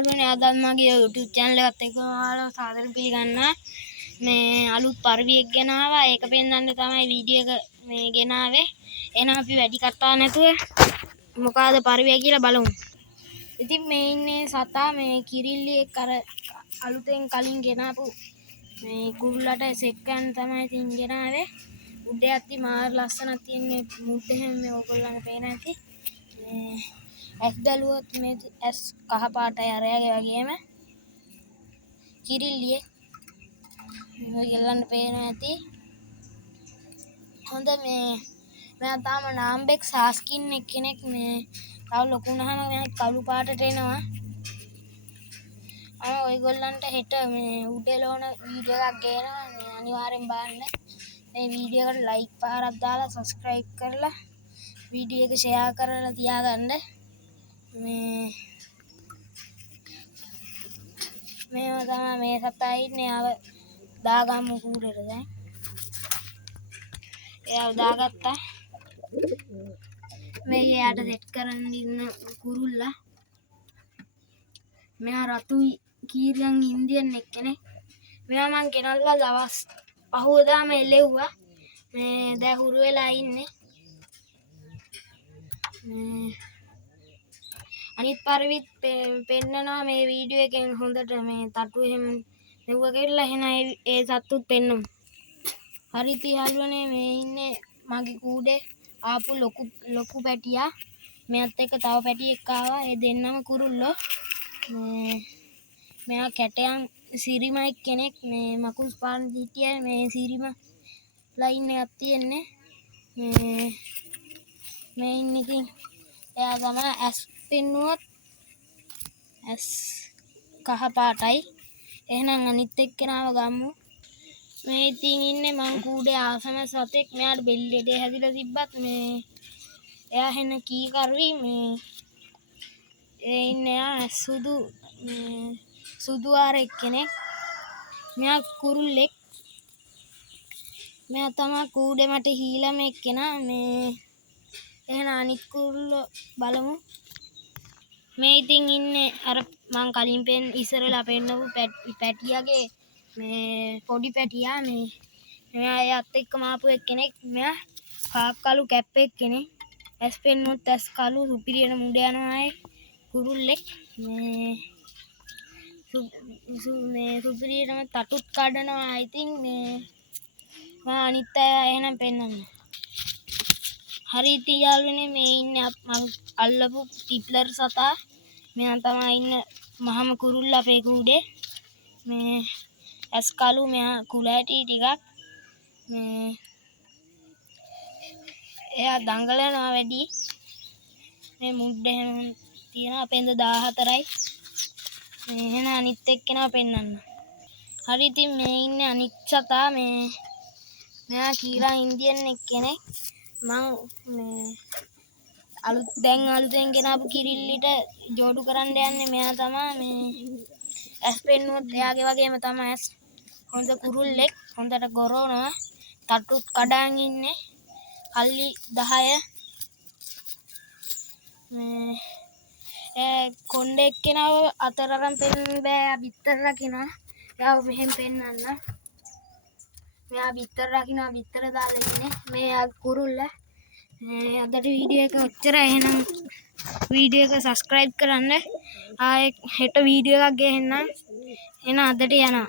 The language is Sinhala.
යාළුවනේ අද මගේ YouTube channel එකත් එක්ක ඔයාලව සාදර පිළිගන්නවා. මේ අලුත් පරිවියක් ගෙනාවා. ඒක පෙන්වන්න තමයි වීඩියෝ එක මේ ගෙනාවේ. එහෙනම් අපි වැඩි කතා නැතුව මොකಾದ පරිවිය කියලා බලමු. ඉතින් මේ ඉන්නේ සතා මේ කිරිල්ලියෙක් අර අලුතෙන් කලින් ගෙනාපු මේ කුරුල්ලට සෙට් කරන්න තමයි ඉතින් ගෙනාවේ. උඩ යද්දි මාර ලස්සනක් තියෙන්නේ මුඩ හැම මේ ඔයගොල්ලන්ට පේන ඇති. ඇස් බැලුවොත් මේ ඇස් කහ පාටයි අරයාගේ වගේම කිරිල්ලියේ ඔයගොල්ලන්ට පේන ඇති. හොඳ මේ මම තාම නාම්බෙක් සාස්කින් කෙනෙක් මේ තව ලොකු වුණාම මම කළු පාටට එනවා. ඔයගොල්ලන්ට හෙට මේ උඩේලෝන වීඩියෝ එකක් ගේනවා. මේ අනිවාර්යෙන් බලන්න. මේ වීඩියෝ එකට ලයික් පාරක් දාලා සබ්ස්ක්‍රයිබ් කරලා වීඩියෝ එක ෂෙයා කරලා තියාගන්න. මේව තමයි මේ සතා ඉන්නේ. ආව දාගමු කූඩේට දැන්. එයාව දාගත්තා. මේ යාට සෙට් කරන් ඉන්න කුරුල්ලා. මෙයා රතුයි කීරියන් ඉන්දියන් එක්කනේ. මෙයා මං ගෙනල්ලා දවස් පහුවදාම එලෙව්වා. මේ දැන් හුරු වෙලා ඉන්නේ. අනිත් පරිවිත් පෙන්නනවා මේ වීඩියෝ එකෙන් හොඳට මේ තටු එහෙම නෙව්ව කෙරලා එහෙනම් ඒ සත්තුත් පෙන්නමු. හරි ඉතින් යාළුවනේ මේ ඉන්නේ මගේ කූඩේ ආපු ලොකු පැටියා. මෙයාත් එක්ක තව පැටියෙක් ආවා. ඒ දෙන්නම කුරුල්ලෝ. මෙයා කැටයන් සිරිමයි කෙනෙක් මේ මකුස් පාන් හිටියයි මේ සිරිම ලයින් එකක් තියෙන්නේ. මේ ඉන්නේ ඉතින් එයා තමයි ඇස් පෙන්නුවොත් ඇස් කහ පාටයි. එහෙනම් අනිත් එක්කෙනාව ගමු. මේ ඉතින් ඉන්නේ මං කූඩේ ආසම සතෙක්. මෙයාට බෙල්ල දෙඩේ හැදිලා තිබ්බත් මේ එයා හෙන කී කරුයි මේ ඒ ඉන්නේ එයා සුදු ආරෙක් කෙනෙක්. මෙයා කුරුල්ලෙක්. මෙයා තමයි කූඩේ මට හීලම එක්කෙනා. මේ එහෙනම් අනිත් කුරුල්ලෝ බලමු. මේ ඉතින් ඉන්නේ අර මං කලින් ඉස්සරලා පෙන්නපු පැටියාගේ මේ පොඩි පැටියා. මේ මෙයා එයාත් එක්කම ආපු එක්කෙනෙක්. මෙයා කළු කැප් එක්කෙනෙක්. ඇස් පෙන්නුවොත් ඇස් කළු සුපිරියන මුඩ යනවා අය කුරුල්ලෙක්. මේ සුපිරියනම තටුත් කඩනවා. ඉතින් මේ මම අනිත් අය එහෙනම් පෙන්නන්න. හරි ඉතින් යාළුවනේ මේ ඉන්නේ මම අල්ලපු ටිප්ලර් සතා. මෙයා තමයි ඉන්න මහම කුරුල්ලා අපේ කූඩේ. මේ ඇස් කළු මෙයා කුලැටි ටිකක්. මේ එයා දඟලනවා වැඩි. මේ මුඩ එහෙම තියෙනවා. අපෙන්ද 14යි. මේ එහෙනම් අනිත් එක්කෙනා පෙන්නන්න. හරි ඉතින් මේ ඉන්නේ අනිත් සතා. මෙයා කීරා ඉන්දියන් එක්කෙනෙක්. මං මේ අලුතෙන් ගෙනාපු කිරිල්ලිට ජෝඩු කරන්න යන්නේ මෙයා තමයි. මේ ඇස් පෙන්නුවොත් එයාගේ වගේම තමයි ඇස්. හොඳ කුරුල්ලෙක්. හොඳට ගොරවනවා. තටුත් කඩාන් ඉන්නේ. කල්ලි 10. මේ කොණ්ඩේ එක්කෙනාව අතර අරන් පෙන්නන්න බෑ. බිත්තර රකින්න. එයාව මෙහෙම පෙන්නන්න. මෙයා බිත්තර රකින්න බිත්තර දාලා ඉන්නේ. මේ කුරුල්ල. අදට වීඩියෝ එක ඔච්චරයි. එහෙනම් වීඩියෝ එක සබ්ස්ක්‍රයිබ් කරන්න. ආයෙ හෙට වීඩියෝ එකක් ගේන්නම්. එහෙනම් අදට යනවා.